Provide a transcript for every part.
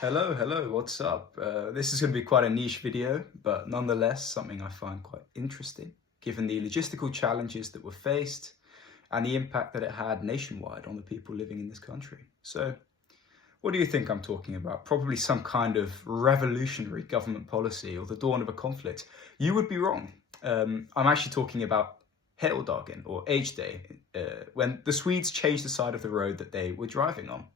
Hello, what's up? This is going to be quite a niche video, but nonetheless something I find quite interesting, given the logistical challenges that were faced and the impact that it had nationwide on the people living in this country. So, what do you think I'm talking about? Probably some kind of revolutionary government policy or the dawn of a conflict. You would be wrong. I'm actually talking about Helgdagen, or H-Day, when the Swedes changed the side of the road that they were driving on.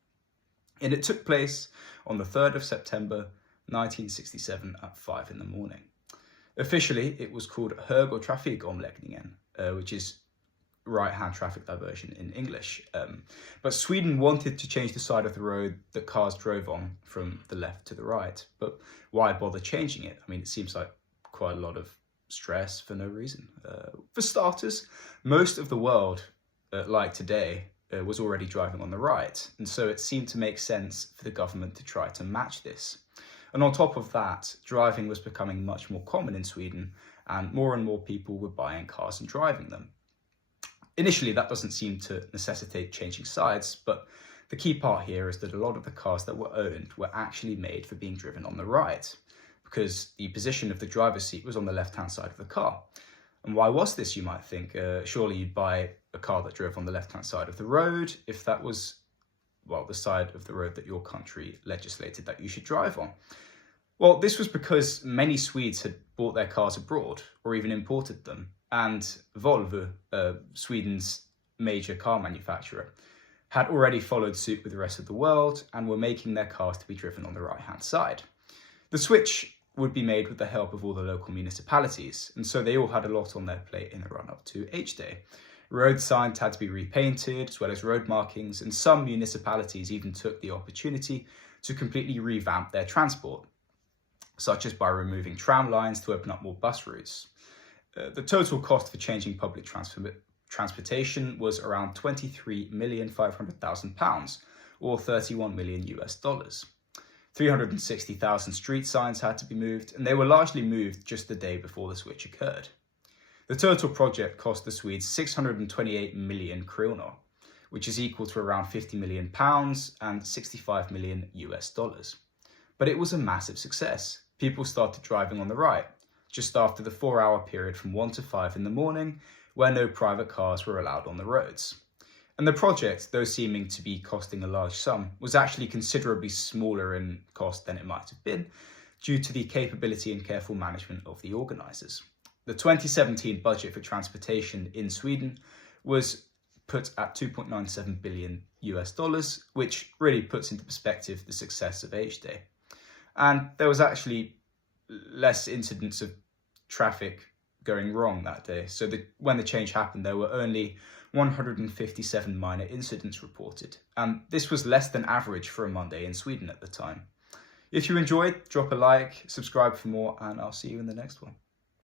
And it took place on the 3rd of September 1967 at 5 in the morning. Officially, it was called Hög- och trafikomläggningen, which is right-hand traffic diversion in English. But Sweden wanted to change the side of the road that cars drove on from the left to the right. But why bother changing it? I mean, it seems like quite a lot of stress for no reason. For starters, most of the world, like today, was already driving on the right, and so it seemed to make sense for the government to try to match this. And on top of that, driving was becoming much more common in Sweden, and more people were buying cars and driving them. Initially, that doesn't seem to necessitate changing sides, but the key part here is that a lot of the cars that were owned were actually made for being driven on the right, because the position of the driver's seat was on the left-hand side of the car. And why was this, you might think? Surely you'd buy a car that drove on the left-hand side of the road if that was, well, the side of the road that your country legislated that you should drive on. Well, this was because many Swedes had bought their cars abroad or even imported them. And Volvo, Sweden's major car manufacturer, had already followed suit with the rest of the world and were making their cars to be driven on the right-hand side. The switch would be made with the help of all the local municipalities, and so they all had a lot on their plate in the run-up to H-Day. Road signs had to be repainted, as well as road markings, and some municipalities even took the opportunity to completely revamp their transport, such as by removing tram lines to open up more bus routes. The total cost for changing public transportation was around £23,500,000, or $31 million US. 360,000 street signs had to be moved, and they were largely moved just the day before the switch occurred. The total project cost the Swedes 628 million kronor, which is equal to around £50 million and $65 million US. But it was a massive success. People started driving on the right, just after the 4-hour period from 1 to 5 in the morning, where no private cars were allowed on the roads. And the project, though seeming to be costing a large sum, was actually considerably smaller in cost than it might have been, due to the capability and careful management of the organisers. The 2017 budget for transportation in Sweden was put at $2.97 billion US, which really puts into perspective the success of H-Day. And there was actually less incidents of traffic going wrong that day. So when the change happened, there were only 157 minor incidents reported, and this was less than average for a Monday in Sweden at the time. If you enjoyed, drop a like, subscribe for more, and I'll see you in the next one.